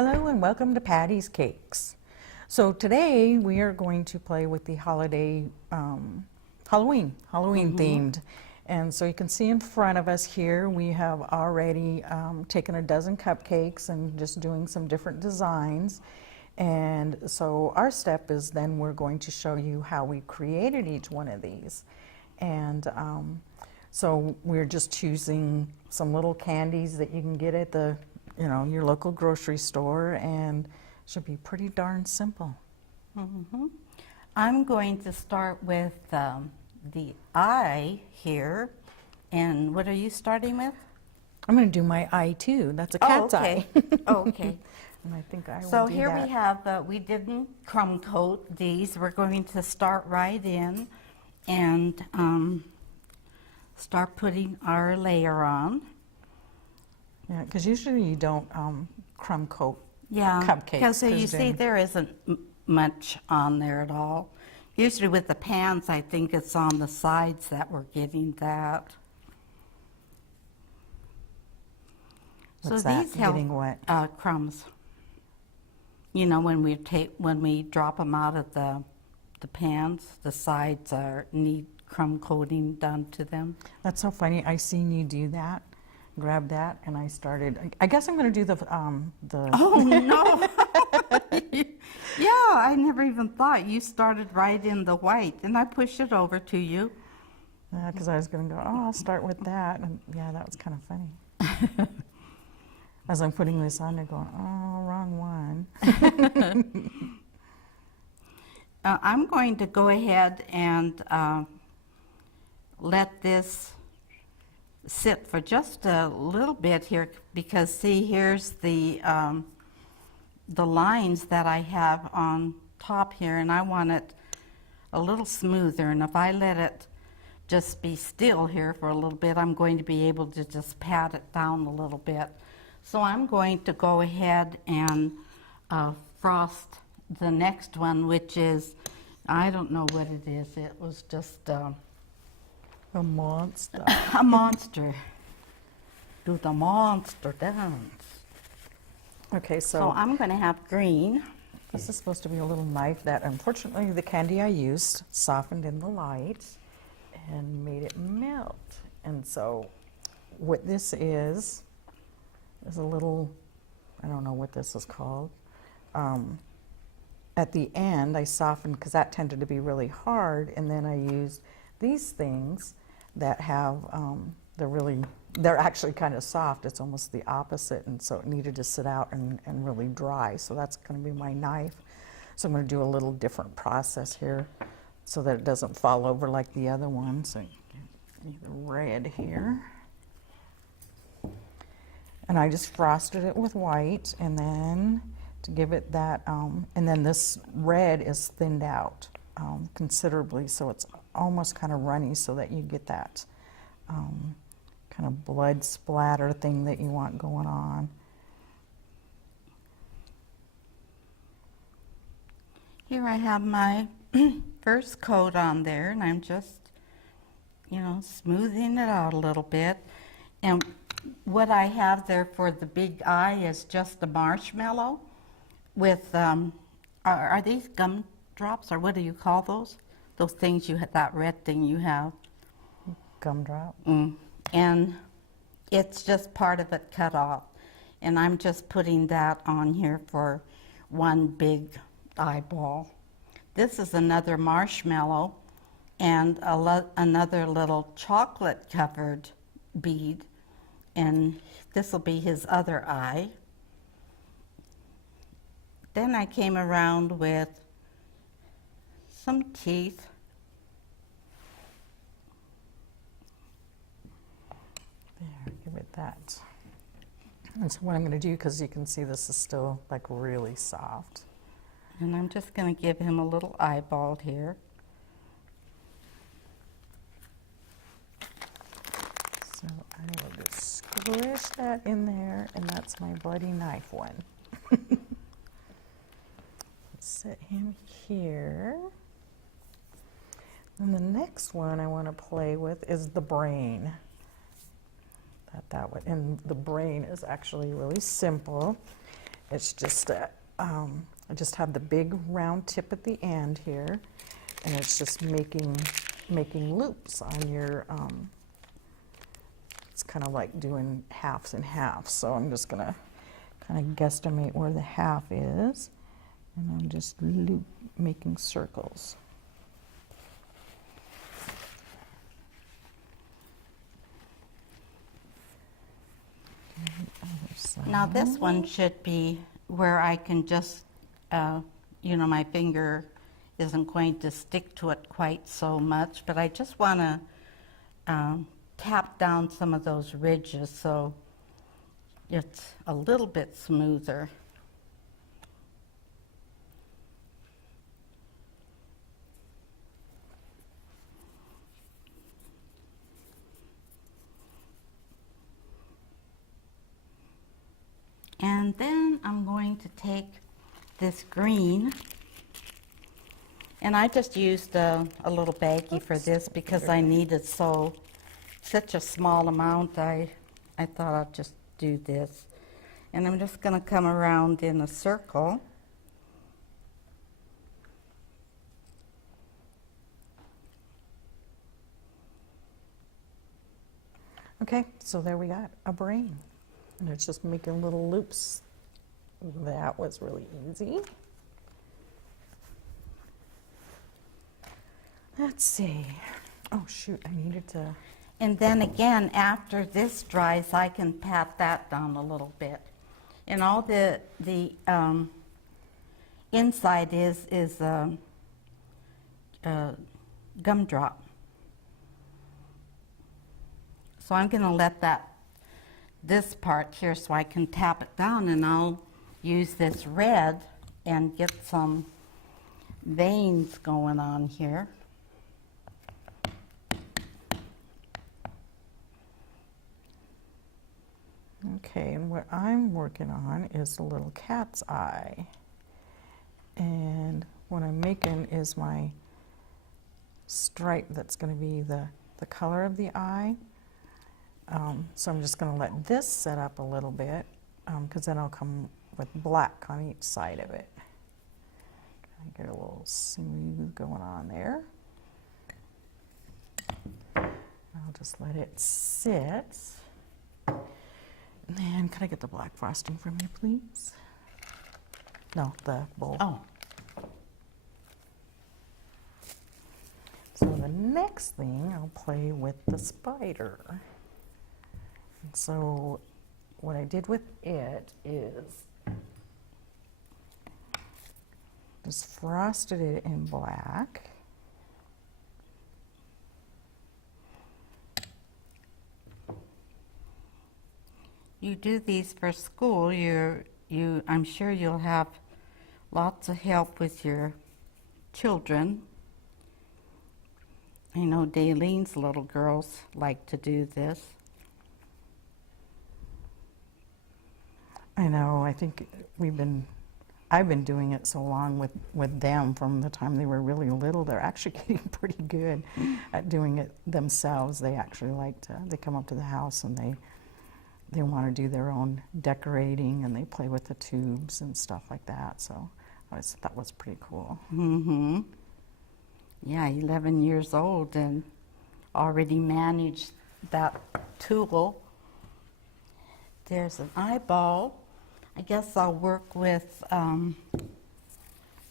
Hello and welcome to Patty's Cakes. So today we are going to play with the holiday, Halloween themed. And so you can see in front of us here, we have already taken a dozen cupcakes and just doing some different designs. And so our step is then we're going to show you how we created each one of these. And so we're just choosing some little candies that you can get at the your local grocery store, and it should be pretty darn simple. I'm going to start with the eye here. And what are you starting with? I'm going to do my eye too. That's a cat's eye. Okay. And I think I will So do here that. we have, we didn't crumb coat these. We're going to start right in and start putting our layer on. Yeah, because usually you don't crumb coat Yeah, cupcakes. because you see then- there isn't much on there at all. Usually with the pans, I think it's on the sides that we're getting that. What's so that? these help Getting what? crumbs. You know, when we drop them out of the pans, the sides need crumb coating done to them. That's so funny. I seen you do that. Grab that, and I started. I guess I'm going to do the. Oh no! Yeah, I never even thought. You started right in the white, and I pushed it over to you. Because I was going to go. Oh, I'll start with that, and yeah, that was kind of funny. As I'm putting this on, they're going, oh, wrong one. I'm going to go ahead and let this sit for just a little bit here, because see, here's the lines that I have on top here, and I want it a little smoother. And if I let it just be still here for a little bit, I'm going to be able to just pat it down a little bit. So I'm going to go ahead and frost the next one, which is, I don't know what it is. It was just A monster. a monster. Do the monster dance. Okay, So I'm going to have green. this is supposed to be a little knife that, unfortunately, the candy I used softened in the light and made it melt. And so what this is a little, I don't know what this is called. At the end, I softened because that tended to be really hard, and then I used these things that have, they're actually kind of soft. It's almost the opposite, and so it needed to sit out and really dry. So that's going to be my knife. So I'm going to do a little different process here so that it doesn't fall over like the other one. So the red here. And I just frosted it with white, and then to give it that, and then this red is thinned out considerably, so it's almost kind of runny, so that you get that kind of blood splatter thing that you want going on. Here I have my first coat on there, and I'm just, smoothing it out a little bit. And what I have there for the big eye is just a marshmallow with, are these gumdrops, or what do you call those? Those things that red thing you have. Gumdrop. And it's just part of it cut off. And I'm just putting that on here for one big eyeball. This is another marshmallow and another little chocolate covered bead. And this will be his other eye. Then I came around with some teeth. There, give it that. And so what I'm going to do, because you can see this is still like really soft. And I'm just going to give him a little eyeball here. So I will just squish that in there, and that's my bloody knife one. Set him here. And the next one I want to play with is the brain. That one, and the brain is actually really simple. It's just I just have the big round tip at the end here, and it's just making loops on your, it's kind of like doing halves and halves. So I'm just gonna kind of guesstimate where the half is, and I'm just making circles. Now this one should be where I can just, you know, my finger isn't going to stick to it quite so much, but I just want to tap down some of those ridges so it's a little bit smoother. And then I'm going to take this green, and I just used a little baggie for this because I needed such a small amount. I thought I'd just do this. And I'm just going to come around in a circle. Okay, so there we got a brain. And it's just making little loops. That was really easy. Let's see. Oh shoot, I needed to. And then again, after this dries, I can pat that down a little bit. And all the inside is gumdrop. So I'm going to let this part here so I can tap it down, and I'll use this red and get some veins going on here. Okay, and what I'm working on is a little cat's eye. And what I'm making is my stripe that's going to be the color of the eye. So I'm just going to let this set up a little bit, because then I'll come with black on each side of it. I get a little smooth going on there. I'll just let it sit. And then, can I get the black frosting from you, please? No, the bowl. Oh. So the next thing, I'll play with the spider. And so what I did with it is just frosted it in black. You do these for school. I'm sure you'll have lots of help with your children. I know Dalene's little girls like to do this. I know, I think I've been doing it so long with them from the time they were really little. They're actually getting pretty good at doing it themselves. They actually they come up to the house and they want to do their own decorating, and they play with the tubes and stuff like that. So that was pretty cool. Mm-hmm. Yeah, 11 years old and already managed that tool. There's an eyeball. I guess I'll work with,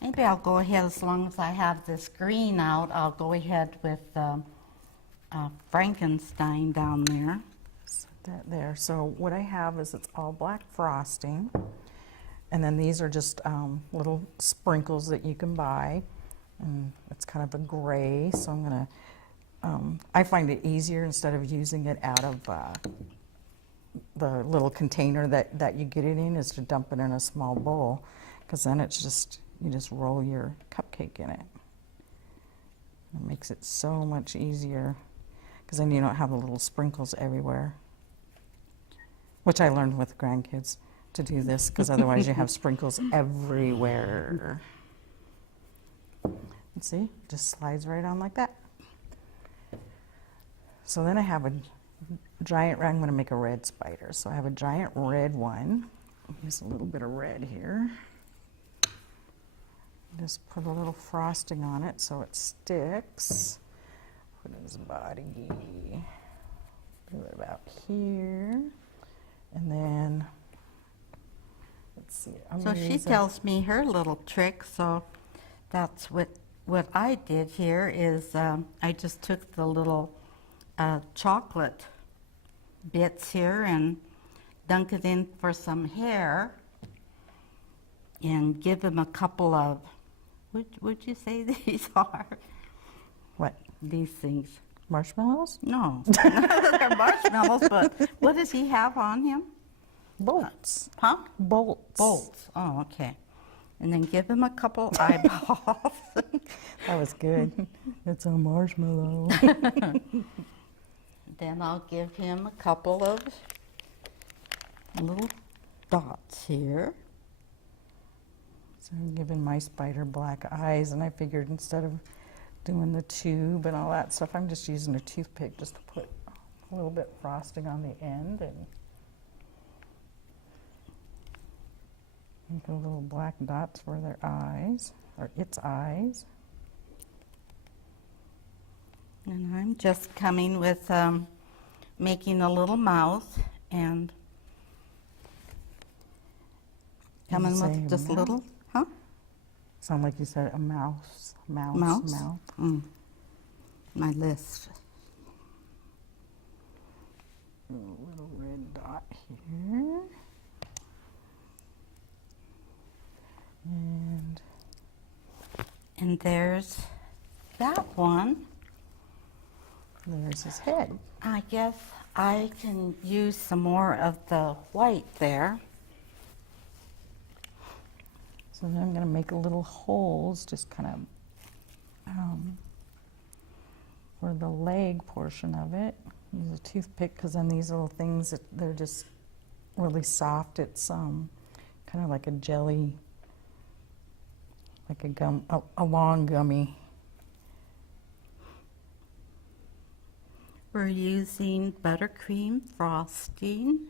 maybe I'll go ahead, as long as I have this green out, I'll go ahead with Frankenstein down there. Set that there. So what I have is it's all black frosting, and then these are just little sprinkles that you can buy, and it's kind of a gray, so I'm gonna, I find it easier instead of using it out of the little container that you get it in, is to dump it in a small bowl, because then it's just, you just roll your cupcake in it. It makes it so much easier, because then you don't have the little sprinkles everywhere, which I learned with grandkids to do this, because otherwise you have sprinkles everywhere. And see, it just slides right on like that. So then I have a giant, I'm going to make a red spider. So I have a giant red one, use a little bit of red here. Just put a little frosting on it so it sticks. Put his body, do it about here. And then, let's see. So she tells me her little trick, so that's what I did here is I just took the little chocolate bits here and dunk it in for some hair and give him a couple of, would you say these are? What? These things. Marshmallows? No, they're marshmallows, but what does he have on him? Bolts. Huh? Bolts. Bolts. Oh, okay. And then give him a couple eyeballs. That was good. It's a marshmallow. Then I'll give him a couple of little dots here. So I'm giving my spider black eyes, and I figured instead of doing the tube and all that stuff, I'm just using a toothpick just to put a little bit frosting on the end and make a little black dots for their eyes, or its eyes. And I'm just coming with making a little mouth and coming Did you say with just a mouth? little, huh? Sound like you said a mouse. Mouse? Mouth. My list. A little red dot here. And there's that one. There's his head. I guess I can use some more of the white there. So then I'm going to make little holes, just kind of for the leg portion of it. Use a toothpick because then these little things, they're just really soft. It's kind of like a jelly, like a long gummy. We're using buttercream frosting.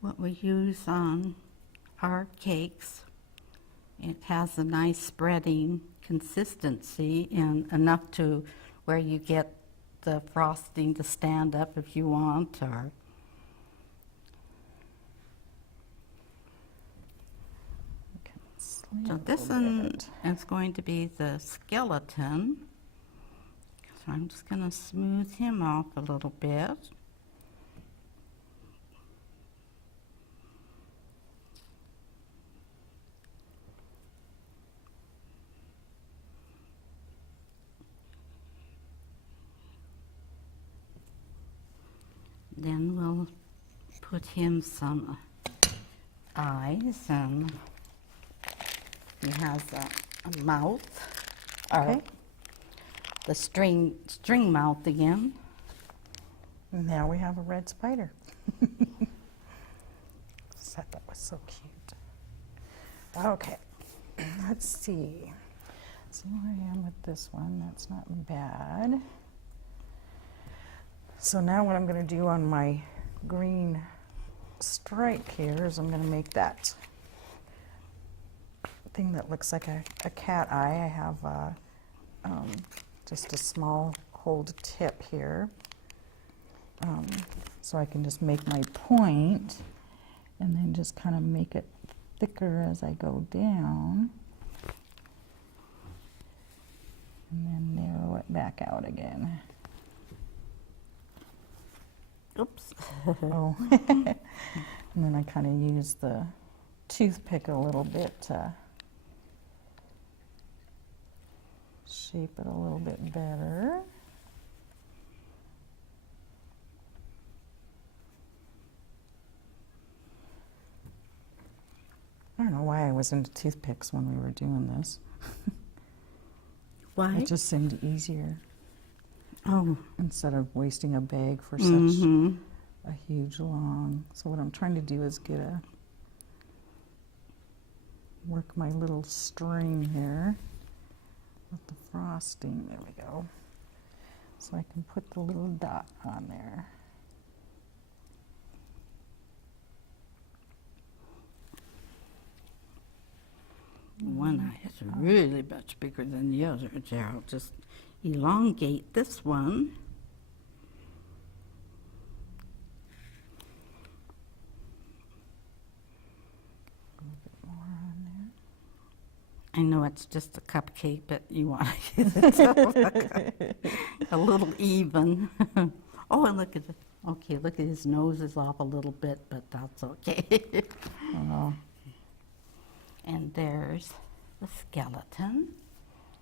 What we use on our cakes. It has a nice spreading consistency and enough to where you get the frosting to stand up if you want, or so this one is going to be the skeleton. So I'm just going to smooth him off a little bit. Then we'll put him some eyes, and he has a mouth, Okay. or the string mouth again. Now we have a red spider. Thought that was so cute. Okay, let's see. See where I am with this one. That's not bad. So now what I'm going to do on my green stripe here is I'm going to make that thing that looks like a cat eye. I have just a small hold tip here. So I can just make my point and then just kind of make it thicker as I go down. And then narrow it back out again. Oops. Oh. And then I kind of use the toothpick a little bit to shape it a little bit better. I don't know why I was into toothpicks when we were doing this. Why? It just seemed easier Oh. instead of wasting a bag for such a huge long. So what I'm trying to do is work my little string here with the frosting. There we go. So I can put the little dot on there. eye is really much bigger than the other. There, I'll just elongate this one. I know it's just a cupcake, but you want to get it a little even. Oh, and look at it. Okay, look at his nose is off a little bit, but that's okay. Oh, And there's the skeleton.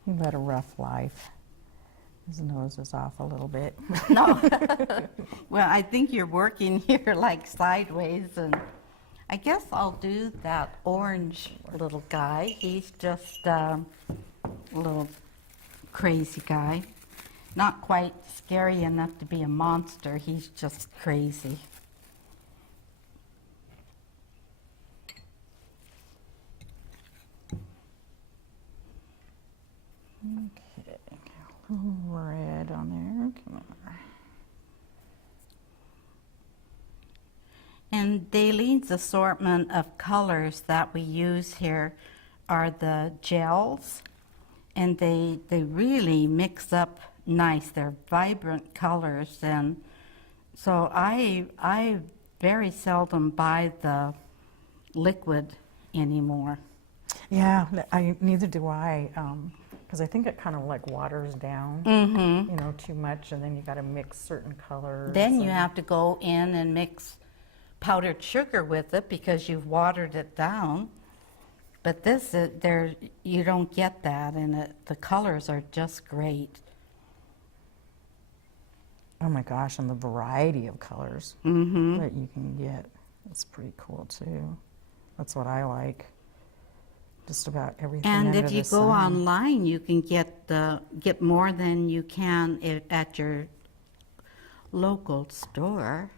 he led a rough life. His nose is off a little bit. No. Well, I think you're working here like sideways, and I guess I'll do that orange little guy. He's just a little crazy guy. Not quite scary enough to be a monster. He's just crazy. Okay, a little red on there. Come on. And Dalene's assortment of colors that we use here are the gels, and they really mix up nice. They're vibrant colors, and so I very seldom buy the liquid anymore. Yeah, neither do I, because I think it kind of like waters down, you know, too much, and then you got to mix certain colors. Then you have to go in and mix powdered sugar with it because you've watered it down. But this, you don't get that, and the colors are just great. Oh my gosh, and the variety of colors Mm-hmm. that you can get. It's pretty cool too. That's what I like. Just about everything And under if you the go sun. online, you can get more than you can at your local store.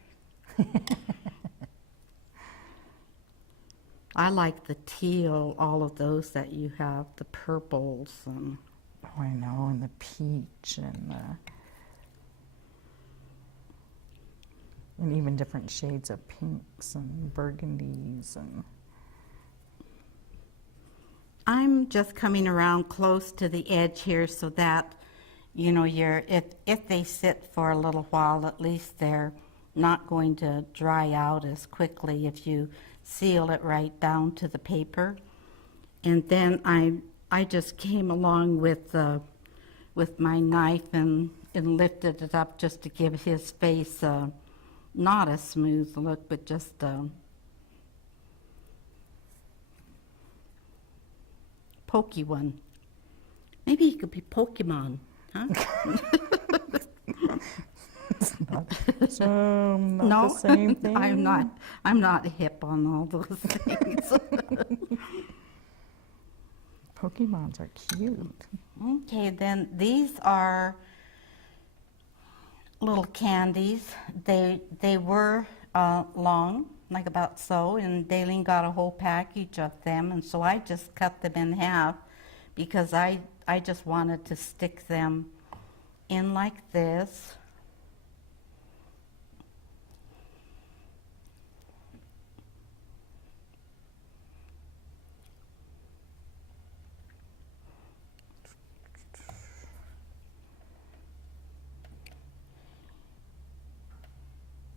I like the teal, all of those that you have, the purples. And Oh, I know, and the peach and even different shades of pinks and burgundies and. I'm just coming around close to the edge here so that, you know, if they sit for a little while, at least they're not going to dry out as quickly if you seal it right down to the paper. And then I just came along with my knife and lifted it up just to give his face not a smooth look, but just pokey one. Maybe he could be Pokemon, huh? Not No, the same thing. I'm not hip on all those things. Pokemons are cute. Okay, then these are little candies. They were long, like about so, and Dalene got a whole package of them, and so I just cut them in half because I just wanted to stick them in like this.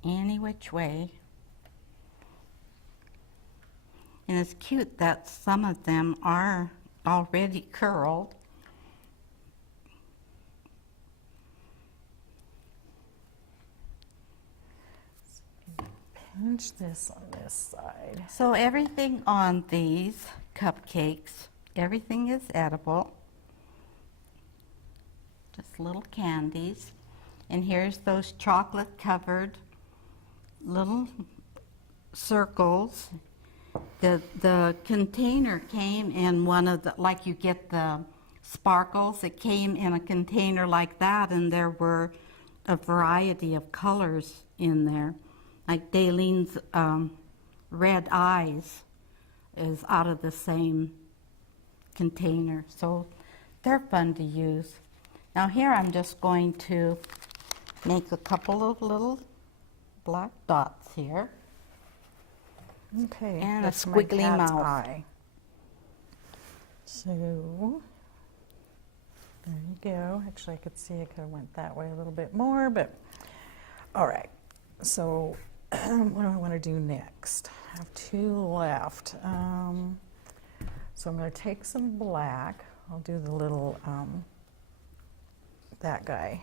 Any which way. And it's cute that some of them are already curled. Pinch this on this side. So everything on these cupcakes, everything is edible. Just little candies. And here's those chocolate covered little circles. The container came in one of the, like you get the sparkles, it came in a container like that, and there were a variety of colors in there. Like Dalene's red eyes is out of the same container, so they're fun to use. Now here I'm just going to make a couple of little black dots here. Okay. And a that's my squiggly cat's mouth. eye. So there you go. Actually, I could see I could have went that way a little bit more, but all right. So what do I want to do next? I have 2 left. So I'm going to take some black. I'll do the little, that guy.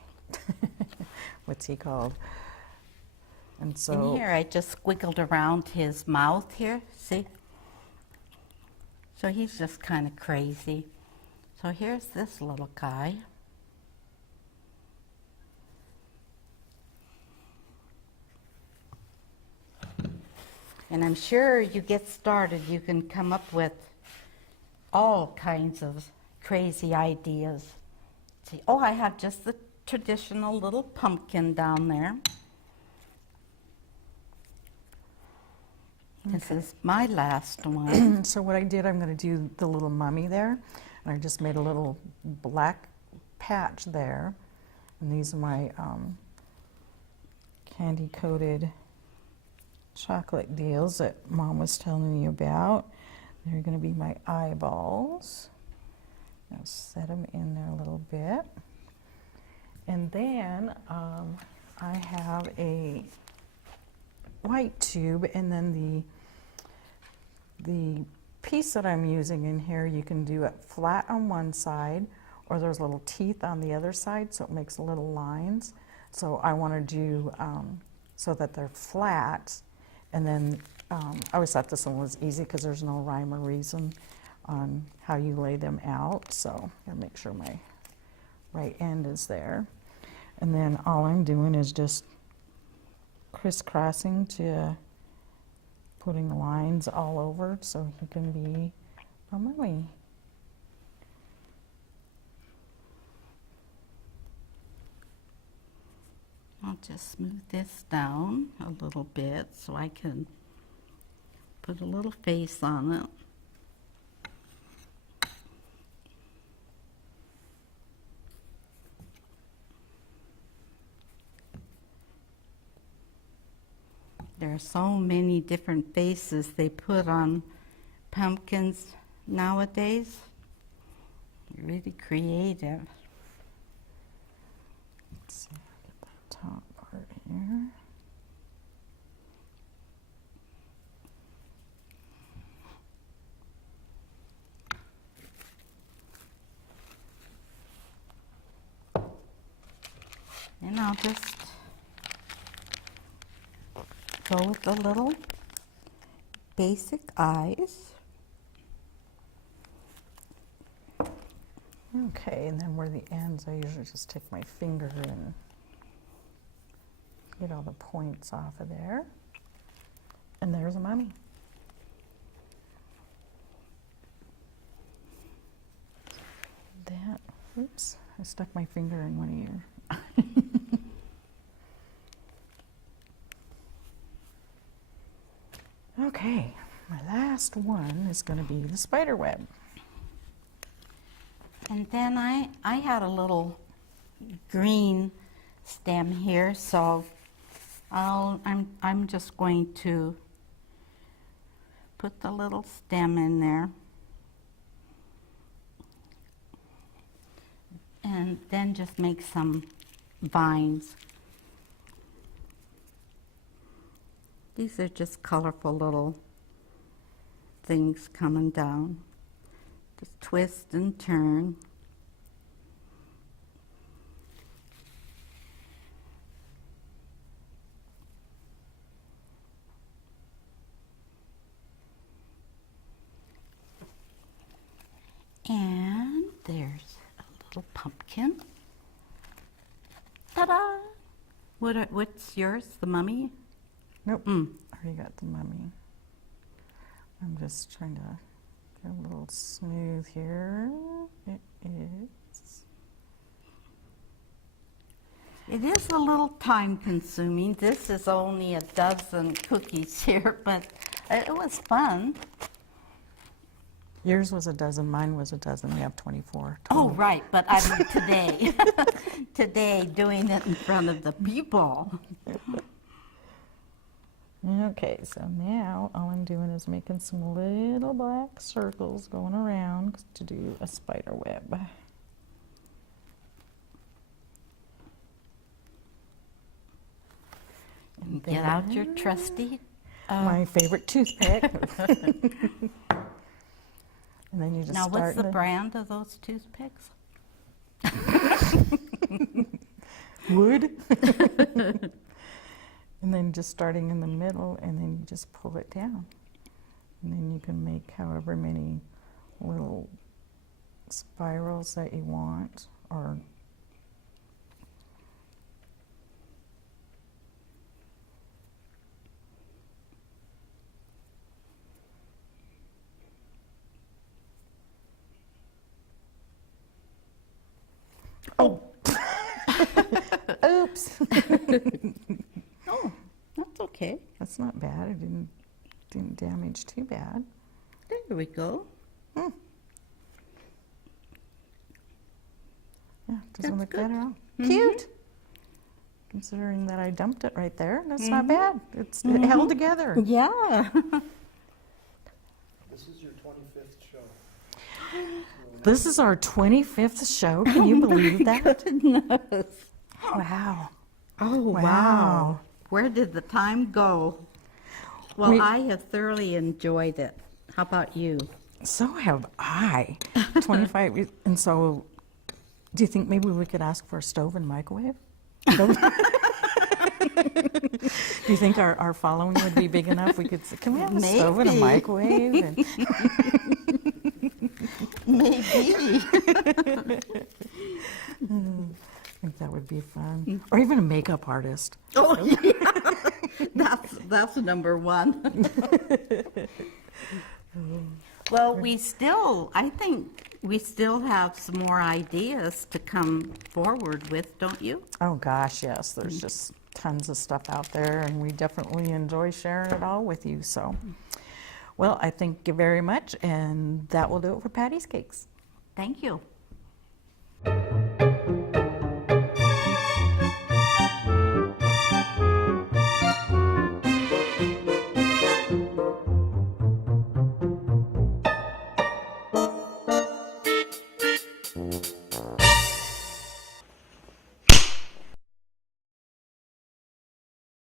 What's he called? And so And here I just squiggled around his mouth here, see? So he's just kind of crazy. So here's this little guy. And I'm sure you get started, you can come up with all kinds of crazy ideas. See, oh, I have just the traditional little pumpkin down there. This is my last one. so what I did, I'm going to do the little mummy there, and I just made a little black patch there. And these are my candy coated chocolate deals that Mom was telling you about. They're going to be my eyeballs. I'll set them in there a little bit. And then I have a white tube, and then the piece that I'm using in here, you can do it flat on one side, or there's little teeth on the other side, so it makes little lines. So I want to do so that they're flat. And then I always thought this one was easy because there's no rhyme or reason on how you lay them out. So I'll make sure my right end is there. And then all I'm doing is just crisscrossing to putting lines all over so he can be a mummy. I'll just smooth this down a little bit so I can put a little face on it. There are so many different faces they put on pumpkins nowadays. Really creative. Let's see if I get that top part here. And I'll just go with the little basic eyes. Okay, and then where the ends, I usually just take my finger and get all the points off of there. And there's a mummy. That, oops, I stuck my finger in one ear. Okay, my last one is going to be the spider web. And then I had a little green stem here, so I'm just going to put the little stem in there. And then just make some vines. These are just colorful little things coming down. Just twist and turn. And there's a little pumpkin. Ta-da! What's yours, the mummy? Nope, I already got the mummy. I'm just trying to get a little smooth here. It is. It is a little time consuming. This is only a dozen cookies here, but it was fun. Yours was a dozen, mine was a dozen. We have 24. Oh, total. right, but I mean today. Today, doing it in front of the people. Okay, so now all I'm doing is making some little black circles going around to do a spider web. And get out your trusty. My favorite toothpick. And then you just Now, start what's the brand of those toothpicks? wood. And then just starting in the middle, and then you just pull it down. And then you can make however many little spirals that you want, or oh, oops. Oh, that's okay. That's not bad. It didn't damage too bad. There we go. Yeah, doesn't That's look good. bad at all. Cute. Considering that I dumped it right there, that's not bad. It held together. Yeah. This is your 25th show. This is our 25th show. Can you believe that? Goodness. Wow. Oh, Wow. Where did the time go? Well, We- I have thoroughly enjoyed it. How about you? So have I. 25. And so, do you think maybe we could ask for a stove and microwave? Do you think our following would be big enough? We could say, can we have a stove and a Maybe. microwave? And Maybe. I think that would be fun. Or even a makeup artist. Oh, yeah. That's number one. Well, I think we still have some more ideas to come forward with, don't you? Oh gosh, yes. There's just tons of stuff out there, and we definitely enjoy sharing it all with you. So, well, I thank you very much, and that will do it for Patty's Cakes. Thank you.